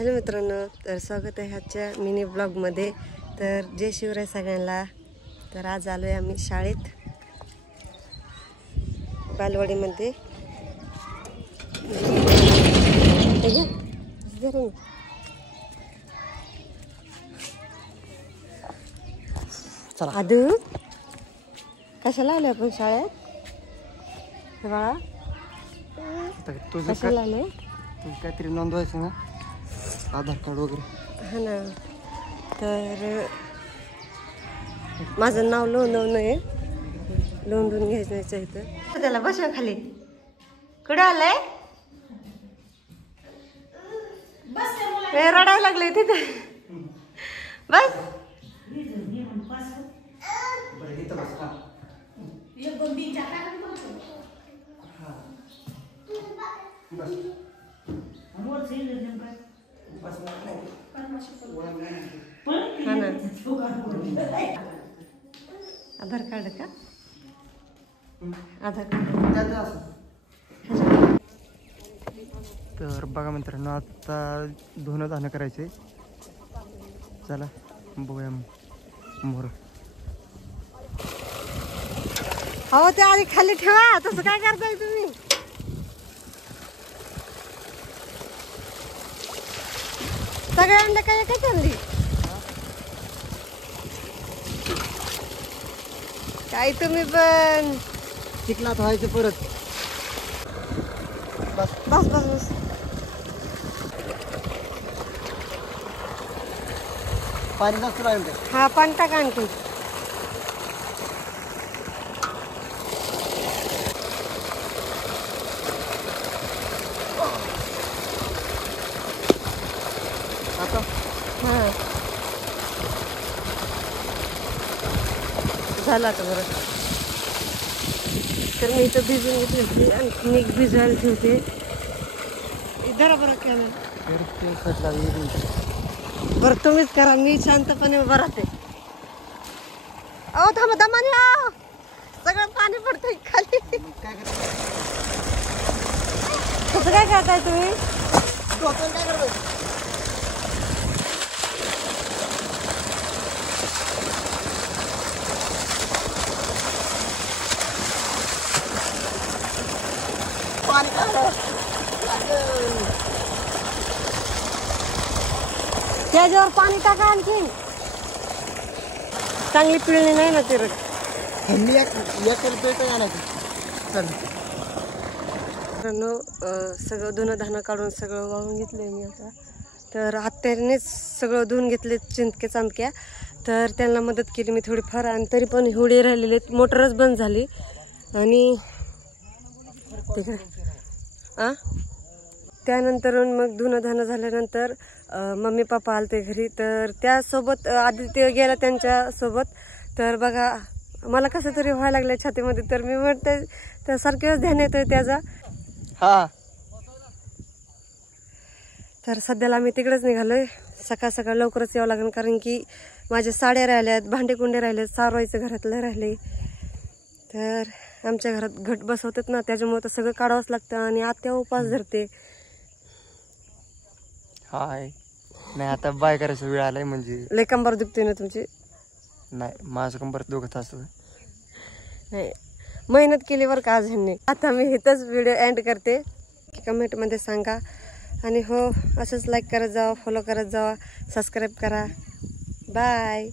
Hello मित्रांनो, तर स्वागत आहे आजच्या मिनी ब्लॉगमध्ये। तर जय शिवराय सगळ्यांना। तर आज आलो आहे आम्ही शाळेत बालवाडीमध्ये। चला आदू कशाला आलो आपण शाळेत बाळा? कशाला आलो? काहीतरी नोंदवायचं ना, आधार कार्ड वगैरे। हा ना, तर माझं नाव नोंदवणं आहे, नोंदवून घ्यायचं इथं। त्याला बसवा खाली। कुठे आलंय? रडायला लागले तिथे। बस हा ना, आधार कार्ड का? आधार कार्ड। तर बघा मित्रांनो, आता धुणं धाणं करायचे। चला बघूया मोर। हो ते आधी खाली ठेवा, तसं काय करताय तुम्ही? सगळे अंडे काय काय चालली काय तुम्ही पण? चिखलात व्हायचं परत। बस बस बस बस। पाणी जास्त लागेल का? हा पाणी टाका आणखी। आता हा झालं आता बरं। तर मी इथं भिजून घेतली होती आणि मी भिजवायला ठेवते। इधर बरं केलं बरं, तुम्हीच करा, मी शांतपणे उभं राहते। अहो थांबा दमाने, सगळं पाणी पडतंय खाली। काय कसं काय करताय तुम्ही? काय करतो? त्याच्यावर पाणी टाका आणखी। चांगली पिळणी नाही ना तिरक। मी एक रुपये काय आणायचं? चल मित्रांनो, सगळं धुणं धाणं काढून सगळं वाळून घेतलंय मी आता। तर हातानेच सगळं धुवून घेतले चिंतके चांदक्या। तर त्यांना मदत केली मी थोडीफार, आणि तरी पण एवढे राहिलेले, मोटरच बंद झाली। आणि तिकडे त्यानंतर मग धुणं धाणं झाल्यानंतर मम्मी पप्पा आलते घरी। तर त्यासोबत आदित्य गेला त्यांच्यासोबत। तर बघा मला कसं तरी व्हायला लागलं छातीमध्ये। तर मी म्हणते तर सारखंच ध्यान येतोय त्याचा। हा, तर सध्याला आम्ही तिकडेच निघालोय। सकाळ सकाळ लवकरच यावं लागेल, कारण की माझ्या साड्या राहिल्यात, भांडे कुंडे राहिलेत, सारवायचं घरातलं राहिले। तर आमच्या घरात घट बसवतात ना, त्याच्यामुळे तर सगळं काढावंच लागतं, आणि आत्या उपास धरते। हाय नाही, आता बाय करायचं वेळ आलाय। म्हणजे लय कंबर दुखते ना तुमची? नाही, माझं कंबर दुखत असतं। नाही, मेहनत केली बरं का आज ह्यांनी। आता मी इथंच व्हिडिओ एंड करते। कमेंटमध्ये सांगा, आणि हो असंच लाईक करत जावा, फॉलो करत जावा, सबस्क्राईब करा। बाय।